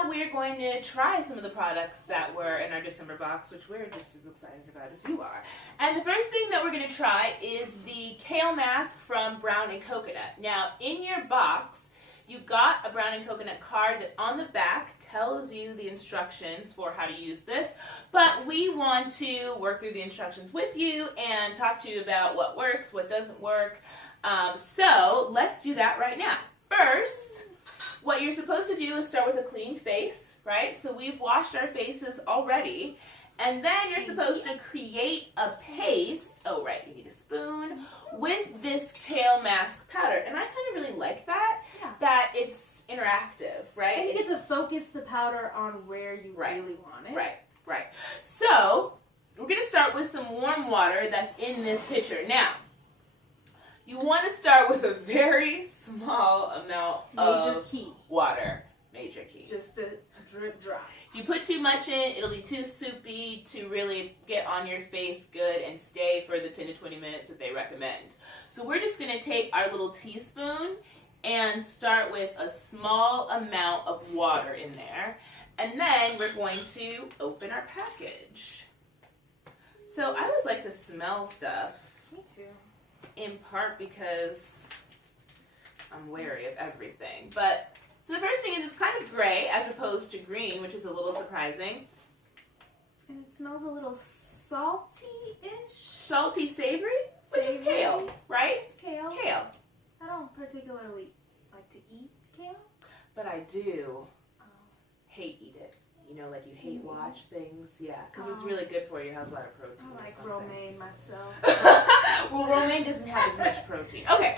now we're going to try some of the products that were in our December box, which we're just as excited about as you are. And the first thing that we're going to try is the Kale Mask from Brown and Coconut. Now, in your box, you got a Brown and Coconut card that on the back tells you the instructions for how to use this, but we want to work through the instructions with you and talk to you about what works, what doesn't work. So let's do that right now. First, what you're supposed to do is start with a clean face, right? So we've washed our faces already. And then you're supposed to create a paste, oh right, you need a spoon, with this Kale Mask powder. And I kind of really like that, that it's interactive, right? And you get to focus the powder on where you really want it. Right. So, we're going to start with some warm water that's in this pitcher. Now, you want to start with a very small amount of water. Major key. Just a drip drop. If you put too much in, it'll be too soupy to really get on your face good and stay for the 10 to 20 minutes that they recommend. So we're just going to take our little teaspoon and start with a small amount of water in there. And then we're going to open our package. So I always like to smell stuff. Me too. In part because I'm wary of everything. But so the first thing is it's kind of gray as opposed to green, which is a little surprising. And it smells a little salty-ish. Salty, savory, which is kale, right? It's kale. Kale. I don't particularly like to eat kale. But I do eat it. You know, like you hate watch things. Yeah, because it's really good for you. It has a lot of protein. I like romaine myself. Well, romaine doesn't have as much protein. Okay.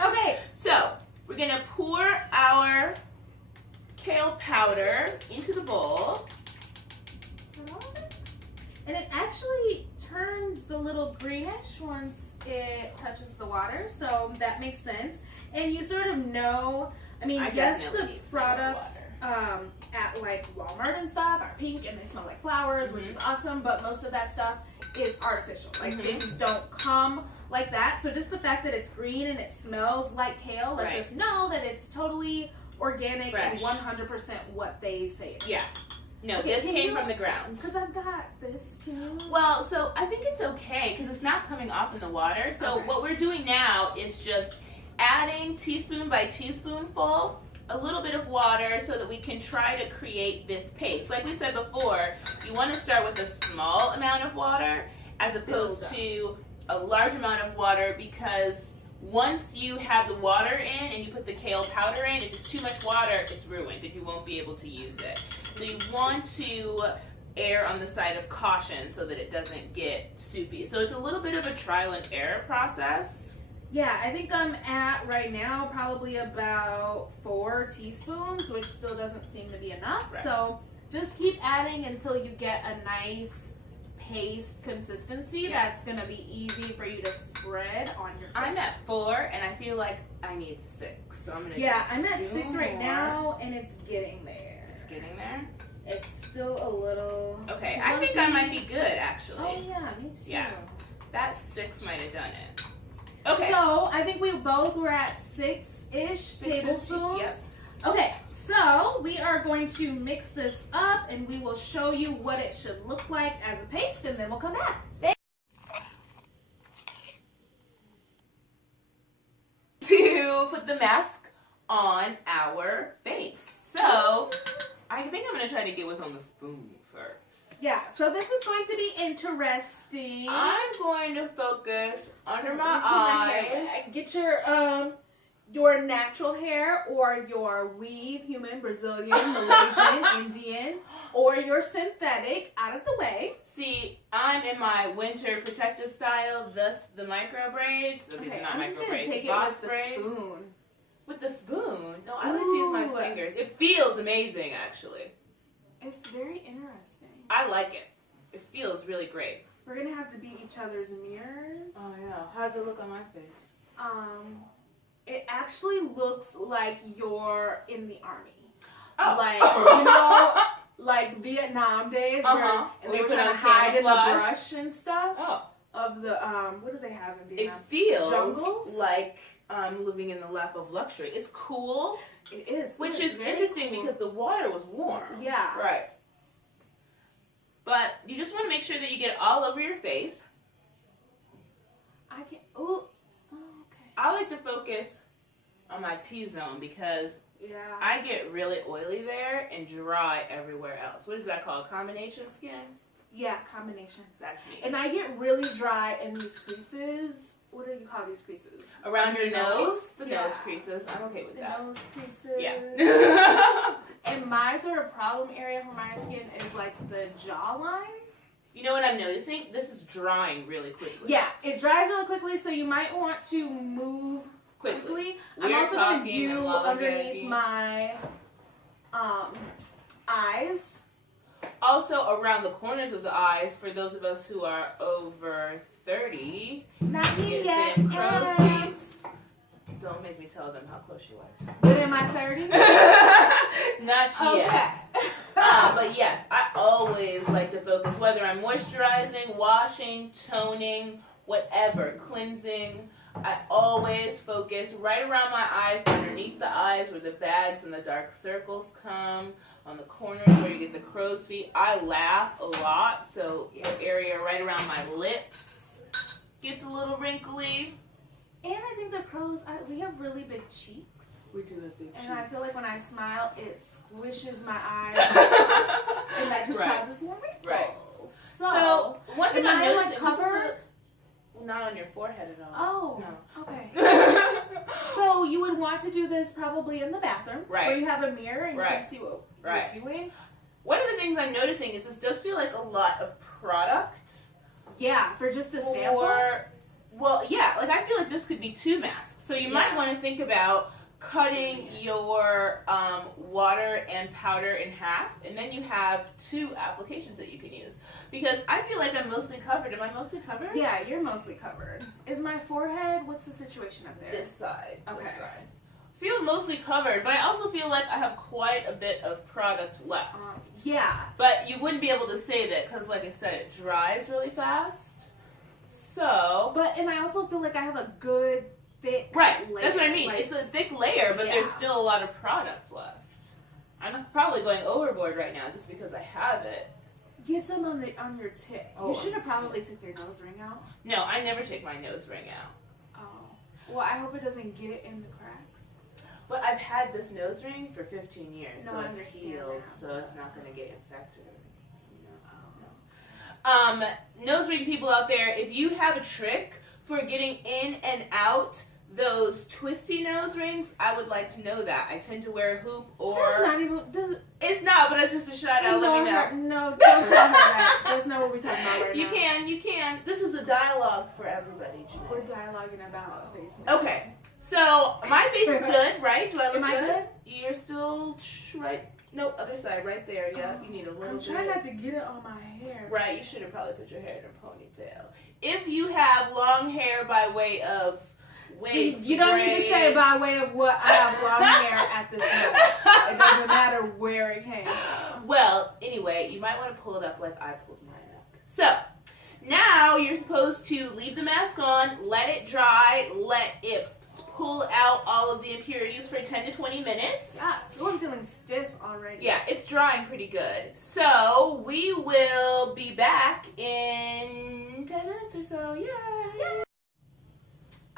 So we're going to pour our kale powder into the bowl. And it actually turns a little greenish once it touches the water, so that makes sense. And you sort of know, I mean, yes, the products at like Walmart and stuff are pink and they smell like flowers, which is awesome, but most of that stuff is artificial. Like things don't come like that. So just the fact that it's green and it smells like kale lets us know that it's totally organic and 100% what they say it is. Yes. No, this came from the ground. Because I've got this. Can you? Well, so I think it's okay because it's not coming off in the water. So what we're doing now is just adding teaspoon by teaspoonful a little bit of water so that we can try to create this paste. Like we said before, you want to start with a small amount of water as opposed to a large amount of water, because once you have the water in and you put the kale powder in, if it's too much water, it's ruined and you won't be able to use it. So you want to err on the side of caution so that it doesn't get soupy. So it's a little bit of a trial and error process. Yeah, I think I'm at right now probably about 4 teaspoons, which still doesn't seem to be enough. So just keep adding until you get a nice paste consistency that's going to be easy for you to spread on your face. I'm at 4 and I feel like I need 6. So I'm going to I'm at 6 right now and it's getting there. It's getting there? It's still a little... Okay, I think I might be good actually. Oh yeah, me too. Yeah, that 6 might have done it. Okay. So I think we both were at 6-ish tablespoons. Yes. Okay, so we are going to mix this up and we will show you what it should look like as a paste and then we'll come back. To put the mask on our face. So I think I'm going to try to get what's on the spoon first. Yeah, so this is going to be interesting. I'm going to focus under my eyes. Get your natural hair or your weave, human, Brazilian, Malaysian, Indian, or your synthetic out of the way. See, I'm in my winter protective style, thus the micro braids. So these are not micro braids, take box it with braids. the spoon. With the spoon? No, I like to use my fingers. It feels amazing, actually. It's very interesting. I like it. It feels really great. We're gonna have to be each other's mirrors. Oh yeah. How does it look on my face? It actually looks like you're in the army. Oh. Like, you know, like Vietnam days where and they were trying to hide in the brush and stuff. Oh. Of the what do they have in Vietnam? It feels jungles? like living in the lap of luxury. It's cool. It is. Which is interesting because the water was warm. Yeah. Right. But you just want to make sure that you get it all over your face. I can. Oh, okay. I like to focus on my T-zone because I get really oily there and dry everywhere else. What is that called? Combination skin? Yeah, combination. That's me. And I get really dry in these creases. What do you call these creases? Around your nose? The nose creases. I'm okay with that. The nose creases. Yeah. And my sort of problem area for my skin is like the jawline. You know what I'm noticing? This is drying really quickly. Yeah, it dries really quickly, so you might want to move quickly. I'm also going to do underneath my eyes. Also around the corners of the eyes, for those of us who are over 30. Not me yet. Crow's feet. Don't make me tell them how close you are. But in my 30s? Not yet. But yes, I always like to focus, whether I'm moisturizing, washing, toning, whatever, cleansing. I always focus right around my eyes, underneath the eyes where the bags and the dark circles come, on the corners where you get the crow's feet. I laugh a lot, so the area right around my lips gets a little wrinkly. And I think the crows, we have really big cheeks. We do have big cheeks. And I feel like when I smile, it squishes my eyes. And that just causes more wrinkles. Right. So one thing I'm noticing, like covered? Not on your forehead at all. Oh, no. Okay. So you would want to do this probably in the bathroom, where you have a mirror and you can see what you're doing. One of the things I'm noticing is this does feel like a lot of product. Yeah, for just a sample. Well, yeah, like I feel like this could be 2 masks. So you might want to think about cutting your water and powder in half, and then you have 2 applications that you can use. Because I feel like I'm mostly covered. Am I mostly covered? Yeah, you're mostly covered. Is my forehead, what's the situation up there? This side. Okay. This side. Feel mostly covered, but I also feel like I have quite a bit of product left. Yeah. But you wouldn't be able to save it because, like I said, it dries really fast. So. And I also feel like I have a good thick layer. That's what I mean. It's a thick layer, but there's still a lot of product left. I'm probably going overboard right now just because I have it. Get some on your tip. You should have probably took your nose ring out. No, I never take my nose ring out. Oh. Well, I hope it doesn't get in the cracks. But I've had this nose ring for 15 years, No, so I it's understand healed, that. so it's not going to get infected. Nose ring people out there, if you have a trick for getting in and out those twisty nose rings, I would like to know that. I tend to wear a hoop or... That's not even... It's not, but it's just a shout out. Let me know. No, don't tell her that. That's not what we're talking about right now. You can. This is a dialogue for everybody, Jeanette. We're dialoguing about face masks. Okay. So, my face is good, right? Do I look Am I good? You're still right... No, other side, right there. Yeah, you need a little bit. I'm trying not to get it on my hair. Right, you should have probably put your hair in a ponytail. If you have long hair by way of wigs, you don't need to say by way of what I have long hair at this moment. It doesn't matter where it came from. Well, anyway, you might want to pull it up like I pulled mine up. So, now you're supposed to leave the mask on, let it dry, let it pull out all of the impurities for 10 to 20 minutes. Yeah, so I'm feeling stiff already. Yeah, it's drying pretty good. So, we will be back in 10 minutes or so. Yay!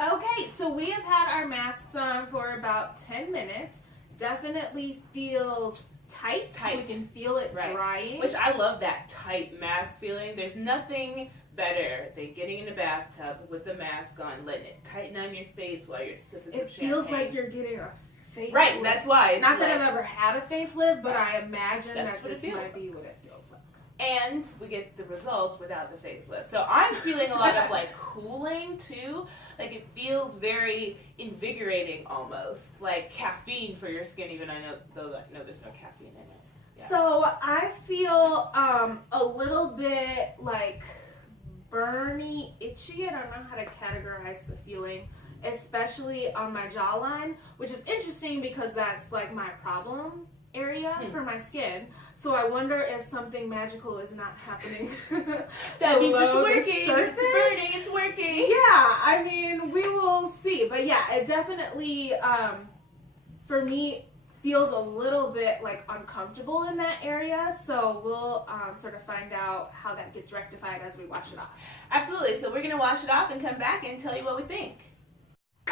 Okay, so we have had our masks on for about 10 minutes. Definitely feels tight. We can feel it drying. Which I love that tight mask feeling. There's nothing better than getting in the bathtub with the mask on, letting it tighten on your face while you're sipping some champagne. It feels like you're getting a facelift. Right, that's why. It's not that I've ever had a facelift, but I imagine that this might be what it feels like. And we get the results without the facelift. So I'm feeling a lot of like cooling too. Like it feels very invigorating almost. Like caffeine for your skin, even though there's no caffeine in it. Yeah. So I feel a little bit like burny, itchy. I don't know how to categorize the feeling, especially on my jawline, which is interesting because that's like my problem area for my skin. So I wonder if something magical is not happening. That means it's working. It's burning. It's working. Yeah, I mean, we will see. But yeah, it definitely, for me, feels a little bit like uncomfortable in that area. So we'll sort of find out how that gets rectified as we wash it off. Absolutely. So we're going to wash it off and come back and tell you what we think.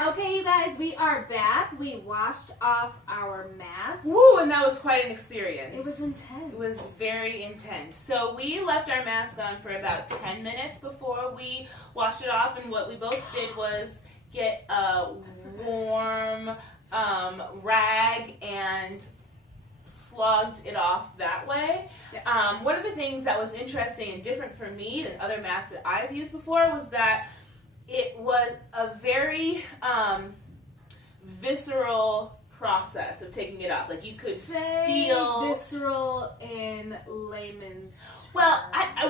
Okay, you guys, we are back. We washed off our masks. Woo, and that was quite an experience. It was intense. It was very intense. So we left our mask on for about 10 minutes before we washed it off, and what we both did was get a warm rag and slogged it off that way. Yes. One of the things that was interesting and different for me than other masks that I've used before was that it was a very visceral process of taking it off. Like you could feel visceral in layman's terms. Well, I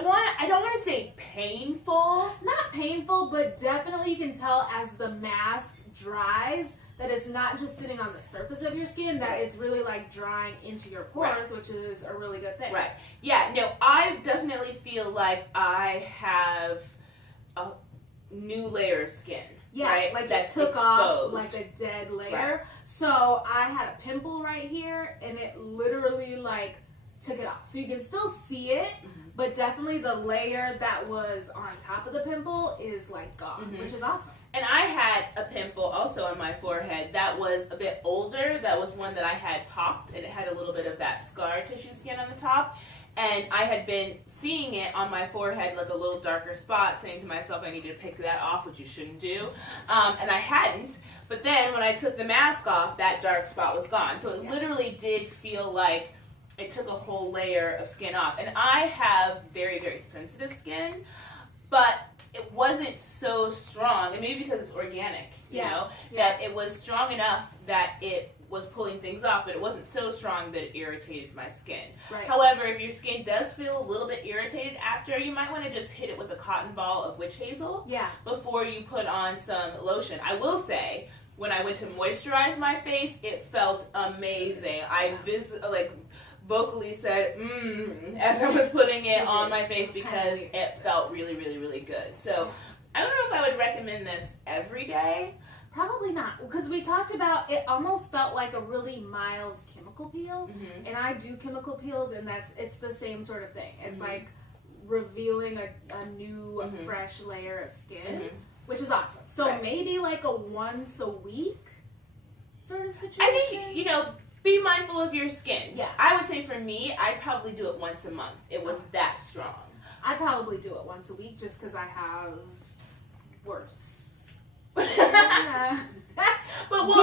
don't want to say painful. Not painful, but definitely you can tell as the mask dries that it's not just sitting on the surface of your skin, that it's really like drying into your pores, which is a really good thing. Right. Yeah, no, I definitely feel like I have a new layer of skin. Yeah, right? like that's it took exposed. off like a dead layer. Right. So I had a pimple right here, and it literally like took it off. So you can still see it, but definitely the layer that was on top of the pimple is like gone, which is awesome. And I had a pimple also on my forehead that was a bit older. That was one that I had popped, and it had a little bit of that scar tissue skin on the top. And I had been seeing it on my forehead like a little darker spot, saying to myself I needed to pick that off, which you shouldn't do. And I hadn't. But then when I took the mask off, that dark spot was gone. So it literally did feel like it took a whole layer of skin off. And I have very, very sensitive skin, but it wasn't so strong. And maybe because it's organic, you know, that it was strong enough that it was pulling things off, but it wasn't so strong that it irritated my skin. Right. However, if your skin does feel a little bit irritated after, you might want to just hit it with a cotton ball of witch hazel before you put on some lotion. I will say, when I went to moisturize my face, it felt amazing. I vocally said, as I was putting it on my face because it felt really, really, really good. So I don't know if I would recommend this every day. Probably not, because we talked about it almost felt like a really mild chemical peel, and I do chemical peels, and it's the same sort of thing. It's like revealing a new, a fresh layer of skin, which is awesome. So maybe like a once a week sort of situation. I think, you know, be mindful of your skin. Yeah. I would say for me, I'd probably do it once a month. It was that strong. I'd probably do it once a week just because I have worse. But well,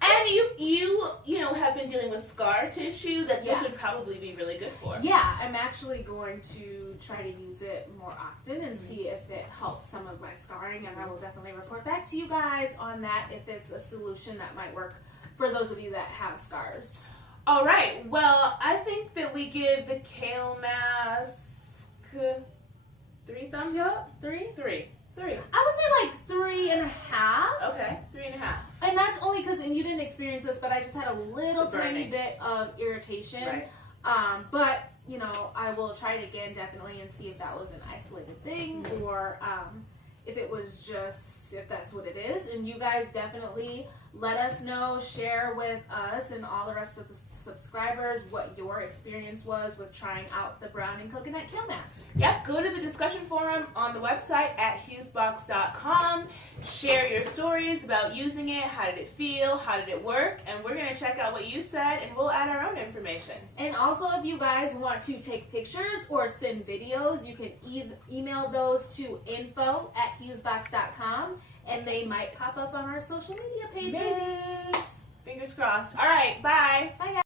and you know have been dealing with scar tissue that this would probably be really good for. Yeah, I'm actually going to try to use it more often and see if it helps some of my scarring, and I will definitely report back to you guys on that if it's a solution that might work for those of you that have scars. All right. Well, I think that we give the Kale mask 3 thumbs up. 3. I would say like 3.5. Okay, 3.5. And that's only because, and you didn't experience this, but I just had a little tiny bit of irritation. Right. But, you know, I will try it again definitely and see if that was an isolated thing or if it was just, if that's what it is. And you guys definitely let us know, share with us and all the rest of the subscribers what your experience was with trying out the brown and coconut kale mask. Yep, go to the discussion forum on the website at HUESBOX.com. Share your stories about using it. How did it feel? How did it work? And we're going to check out what you said, and we'll add our own information. And also, if you guys want to take pictures or send videos, you can email those to info@HUESBOX.com, and they might pop up on our social media pages. Maybe. Fingers crossed. All right, bye. Bye, guys.